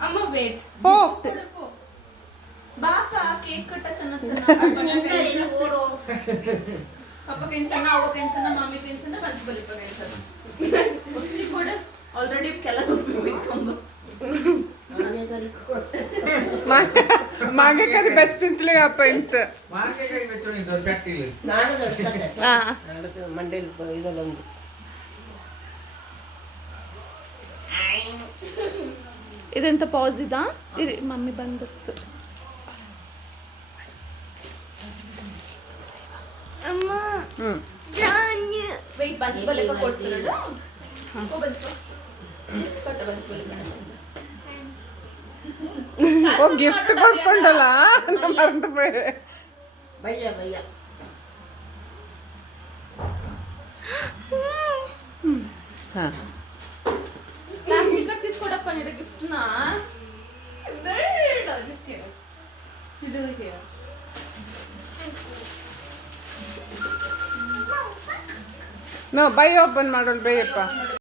ಅಮ್ಮ wait ಹೋಗ್ತೆ ಬಾಕ cake ಕಟ್ಟ ಚೆನ್ನ ಪಪ್ಪ ಕೆಂಚನ ಅವ ಕೆಂಚನ ಮಮ್ಮಿ ಕೆಂಚನ ಪಂಚಬಲಿಪ ಕೆಂಚನ ಹುಚ್ಚಿ ಕೂಡ ಆಲ್ರೆಡಿ ಕೆಲಸ ಮಾಗೇಕರಿ ಬೆಸ್ಟ್ ತಿಂತಲೇ ಅಪ್ಪ ಇಂತ ಮಂಡೇಲಿ ಇದಲ್ಲೊಂದು ಇದೆಂತ ಪಾಸ್ ಇದಾ ಇರಿ ಮಮ್ಮಿ ಬಂದಿರ್ತು ಅಮ್ಮ ವೆಯ್ಟ್ ಪಂಚಬಲಿಪ ಕೊಡ್ತಿರಲ್ಲ ಕೊಟ್ಟ ಪಂಚಬಲಿಪ ಓ ಗಿಫ್ಟ್ ಕೊಡ್ಕೊಂಡಲ್ಲ ಮರ್ತು ಬೇರೆ ಭಯ್ಯ ಭಯ್ಯ ಹಾಂ ಪ್ಲಾಸ್ಟಿಕ್ ಕಟ್ಟಿದ್ ಕೊಡಪ್ಪ ನಿರ ಗಿಫ್ಟ್ನ ಬೇಡ ಜಸ್ಟ್ ಇದು here ನೋ ಬೈ ಓಪನ್ ಮಾಡೋದು ಬೈಯಪ್ಪ